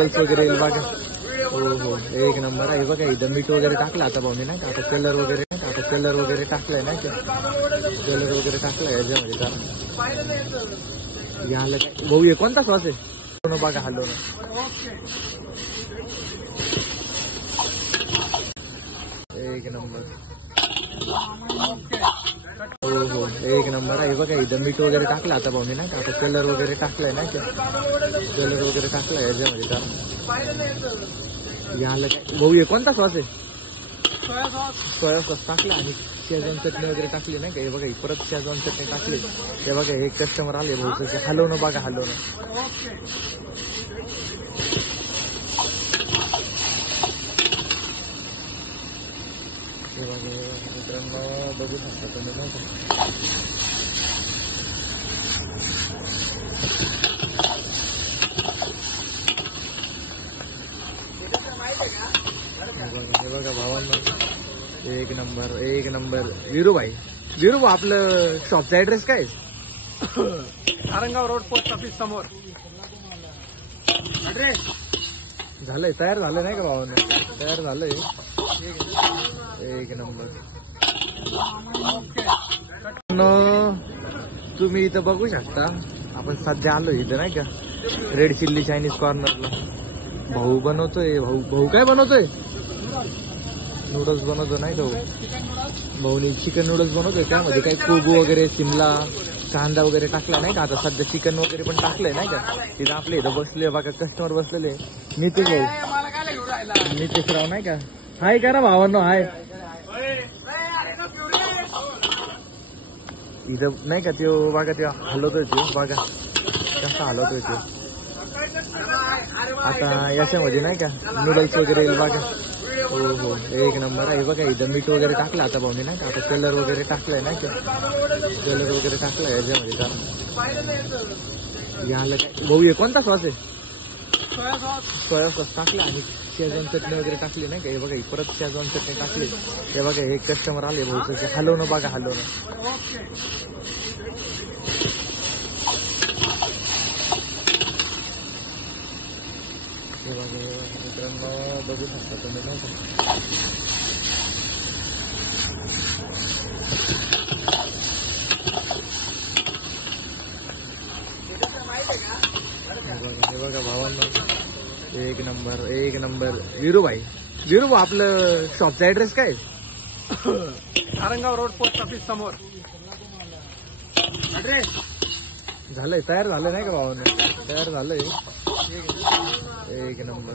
वगैरे बघा. हो हो एक नंबर आहे बघा. इथं मीठ वगैरे टाकलं आता भाऊने नाही का. आता कलर वगैरे टाकलाय नाही का. कलर वगैरे टाकलाय याच्यामध्ये का याला काय भाऊ हे कोणता सॉस आहे बघा. हलवून एक नंबर. हो हो एक नंबर आहे बघा. इथं मीठ वगैरे टाकलं आता भाऊने नाही का. आता कलर वगैरे टाकलाय नाही का. कलर वगैरे टाकलाय याच्यामध्ये का याला काय भाऊ हे कोणता सॉस आहे सोया सॉस टाकला आणि शेजवान चटणी वगैरे टाकली नाही का. हे बघा परत शेजवान चटणी टाकली. हे बघा हे कस्टमर आले भाऊ. हलवणं बघा हलवणं. हे बघा मित्रांनो बघू शकता तुम्ही नाही का. हे बघा भावांना एक नंबर. वीरूभाई आपलं शॉपचा ऍड्रेस काय. नारंगाव रोड पोस्ट ऑफिस समोर ऍड्रेस झालंय तयार झालं नाही का भावांना. तयार झालंय एक नंबर. तुम्ही इथं बघू शकता आपण सध्या आलो इथं नाही का रेड चिल्ली चायनीज कॉर्नरला. भाऊ बनवतोय. भाऊ काय बनवतोय. नूडल्स बनवतो नाही का भाऊनी. चिकन नूडल्स बनवतोय. त्यामध्ये काही कोबू वगैरे शिमला कांदा वगैरे टाकला नाही का. आता सध्या चिकन वगैरे पण टाकलंय नाही का. तिथं आपले इथं बसले बघा कस्टमर बसलेले. नितेश राव नाही का. हाय करा भावांनो हाय. इथं नाही का त्यो बघा त्यो हलवतोय. त्यो बघा कसा हलवतोय त्यो. आता याच्यामध्ये नाही का नूडल्स वगैरे बघा. हो हो एक नंबर आहे बघा. इथं मीठ वगैरे टाकलं आता भाऊने नाही का. आता कलर वगैरे टाकलाय नाही का. कलर वगैरे टाकलाय याच्यामध्ये का याला काय भाऊ हे कोणता सॉस आहे सोया सॉस टाकला आणि शेजवान चटणी वगैरे टाकली नाही का. हे बघा परत शेजवान चटणी टाकली. हे बघा हे कस्टमर आले भाऊ. हलवणं बघा हलवणं. हे बघा मित्रांनो बघू शकता तुम्ही नाही का. हे बघा भावांना एक नंबर. वीरूभाई आपलं शॉपचा ऍड्रेस काय. नारंगाव रोड पोस्ट ऑफिस समोर ऍड्रेस झालंय तयार झालं नाही का भावांना. तयार झालंय एक नंबर.